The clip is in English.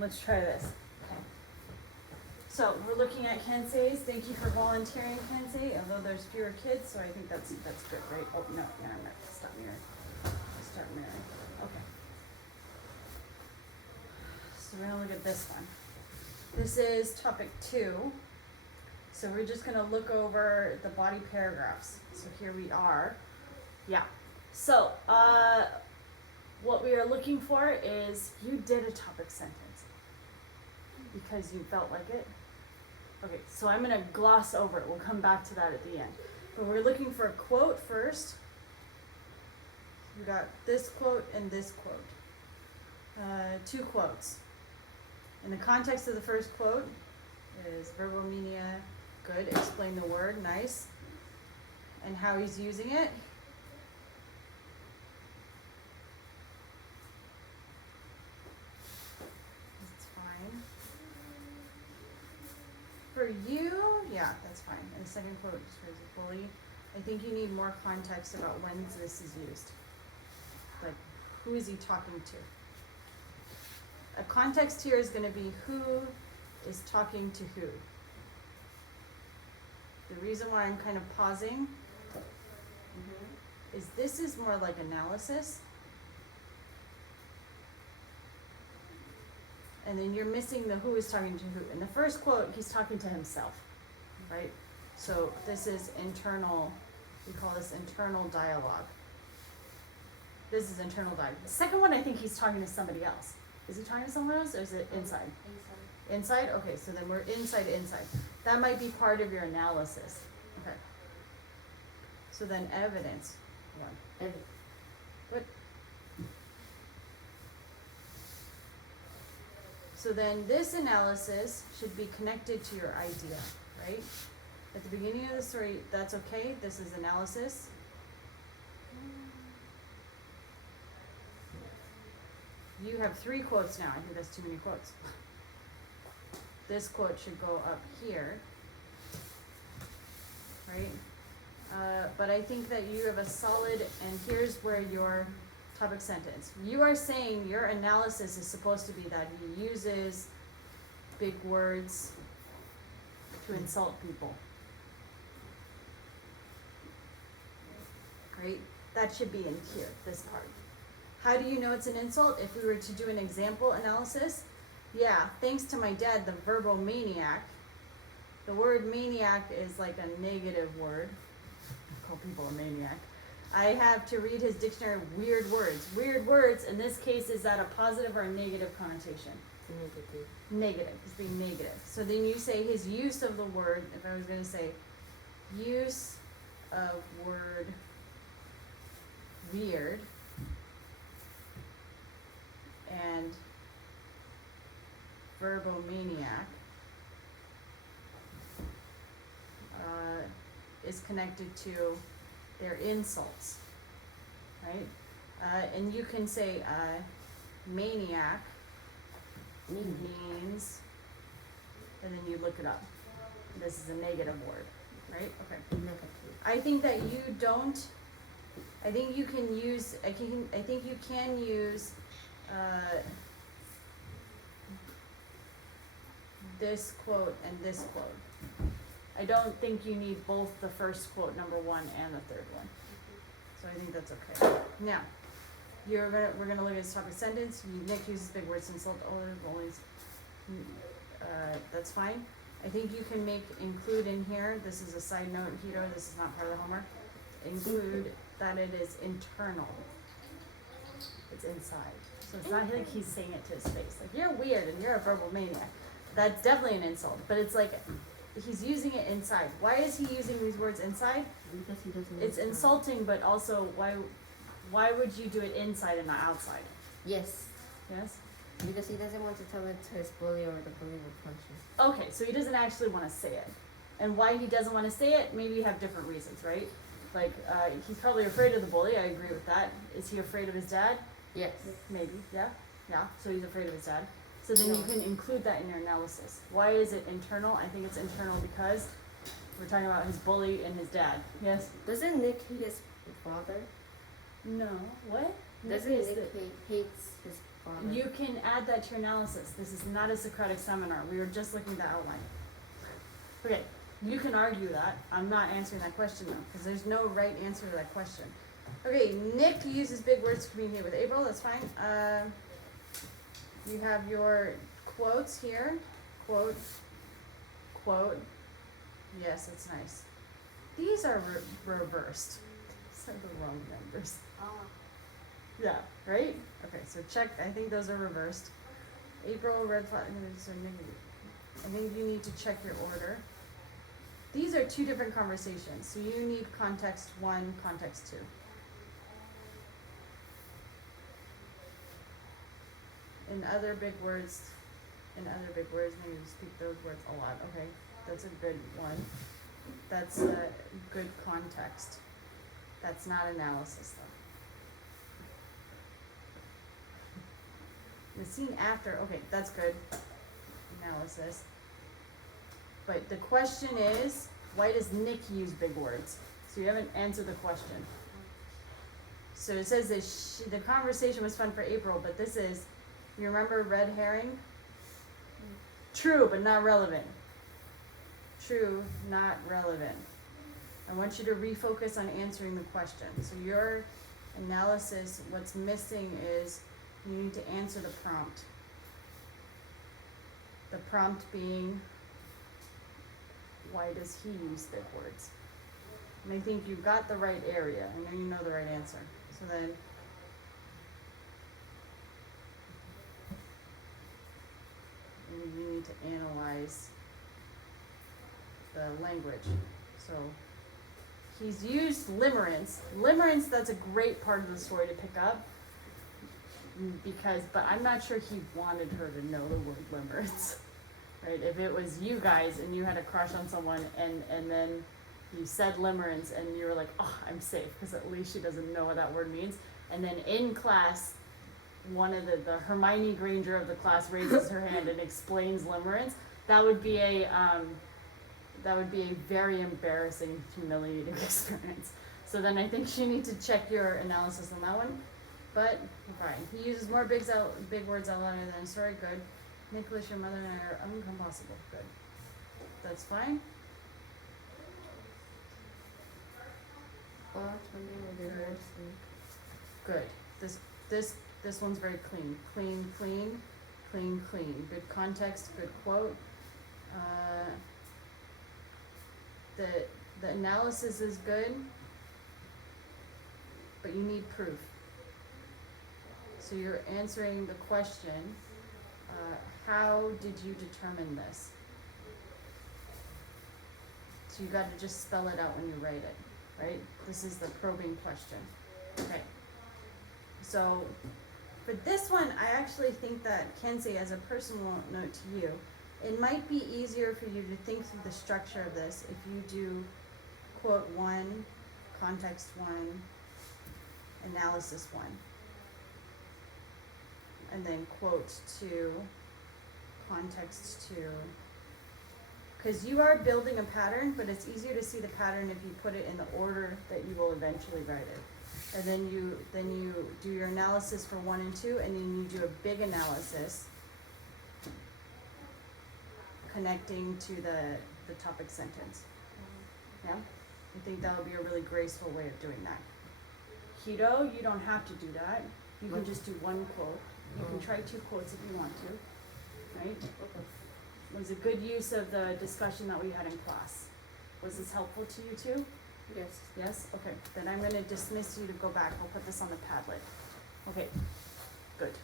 Let's try this. Okay. So we're looking at Kensei's. Thank you for volunteering, Kensei. Although there's fewer kids, so I think that's good, right? Oh no, stop mirroring. Start mirroring. Okay. So we're gonna look at this one. This is topic 2. So we're just gonna look over the body paragraphs. So here we are. Yeah. So what we are looking for is you did a topic sentence because you felt like it. Okay, so I'm gonna gloss over it. We'll come back to that at the end. But we're looking for a quote first. We got this quote and this quote. 2 quotes. In the context of the first quote is verbomania, good, explain the word, nice, and how he's using it. That's fine. For you, yeah, that's fine. And the second quote describes a bully. I think you need more context about when this is used. Like, who is he talking to? A context here is going to be who is talking to who. The reason why I'm kind of pausing is this is more like analysis. And then you're missing the who is talking to who. In the first quote, he's talking to himself, right? So this is internal, we call this internal dialogue. This is internal dialogue. The second one, I think he's talking to somebody else. Is he talking to someone else or is it inside? Inside? Okay, so then we're inside. That might be part of your analysis. Okay. So then evidence. One. What? So then this analysis should be connected to your idea, right? At the beginning of the story, that's okay. This is analysis. You have 3 quotes now. I think that's too many quotes. This quote should go up here, right? But I think that you have a solid, and here's where your topic sentence. You are saying your analysis is supposed to be that he uses big words to insult people. Right? That should be in here, this part. How do you know it's an insult? If we were to do an example analysis, yeah, thanks to my dad, the verbomaniac. The word maniac is like a negative word. I call people a maniac. I have to read his dictionary of weird words. Weird words, in this case, is that a positive or a negative connotation? Negative. Negative. It's being negative. So then you say his use of the word, if I was going to say use of word weird and verbomaniac is connected to their insults, right? And you can say maniac means, and then you look it up. This is a negative word, right? Okay. Negative. I think that you don't. I think you can use. I think you can use this quote and this quote. I don't think you need both the first quote, number 1, and the third one. So I think that's okay. Now, we're gonna look at this topic sentence. Nick uses big words to insult other bullies. That's fine. I think you can include in here. This is a side note, Hito. This is not part of the homework. Include that it is internal. It's inside. So it's not like he's saying it to his face. Like, you're weird and you're a verbal maniac. That's definitely an insult. But it's like he's using it inside. Why is he using these words inside? Because he doesn't. It's insulting, but also why would you do it inside and not outside? Yes. Yes? Because he doesn't want to tell it to his bully or the bully will punch him. Okay, so he doesn't actually want to say it. And why he doesn't want to say it, maybe you have different reasons, right? Like, he's probably afraid of the bully. I agree with that. Is he afraid of his dad? Yes. Maybe, yeah. So he's afraid of his dad. So then you can include that in your analysis. Why is it internal? I think it's internal because we're talking about his bully and his dad. Yes? Doesn't Nick hate his father? No. What? Doesn't Nick hates his bother. You can add that to your analysis. This is not a Socratic seminar. We were just looking at the outline. Okay, you can argue that. I'm not answering that question though, because there's no right answer to that question. Okay, Nick uses big words to communicate with April. That's fine. You have your quotes here. Quote, quote. Yes, that's nice. These are reversed. These are the wrong numbers. Yeah, right? Okay, so check. I think those are reversed. April, red flag. I think you need to check your order. These are two different conversations, so you need context 1, context 2. In other big words, maybe you speak those words a lot. Okay, that's a good one. That's a good context. That's not analysis though. The scene after, okay, that's good. Analysis. But the question is, why does Nick use big words? So you haven't answered the question. So it says that the conversation was fun for April, but this is, you remember red herring? True, but not relevant. True, not relevant. I want you to refocus on answering the question. So your analysis, what's missing is you need to answer the prompt. The prompt being, why does he use big words? And I think you got the right area. I know you know the right answer. So then, you need to analyze the language. So he's used limerence. Limerence, that's a great part of the story to pick up. But I'm not sure he wanted her to know the word limerence. Right? If it was you guys and you had a crush on someone and then you said limerence and you were like, oh, I'm safe because at least she doesn't know what that word means. And then in class, one of the Hermione Granger of the class raises her hand and explains limerence. That would be a very embarrassing, humiliating experience. So then I think you need to check your analysis on that one. But fine. He uses more big words outliner than a story. Good. Nicholas, your mother and I are uncompossible. Good. That's fine. Good. This one's very clean. Clean. Good context, good quote. The analysis is good, but you need proof. So you're answering the question, how did you determine this? So you got to just spell it out when you write it, right? This is the probing question. Okay. So for this one, I actually think that Kenzie, as a personal note to you, it might be easier for you to think through the structure of this if you do quote 1, context 1, analysis 1, and then quote 2, context 2. Because you are building a pattern, but it's easier to see the pattern if you put it in the order that you will eventually write it. And then you do your analysis for 1 and 2, and then you do a big analysis connecting to the topic sentence. Yeah? I think that would be a really graceful way of doing that. Hyogo, you don't have to do that. You can just do 1 quote. You can try 2 quotes if you want to. Right? It was a good use of the discussion that we had in class. Was this helpful to you too? Yes. Yes? Okay. Then I'm going to dismiss you to go back. We'll put this on the Padlet. Okay. Good.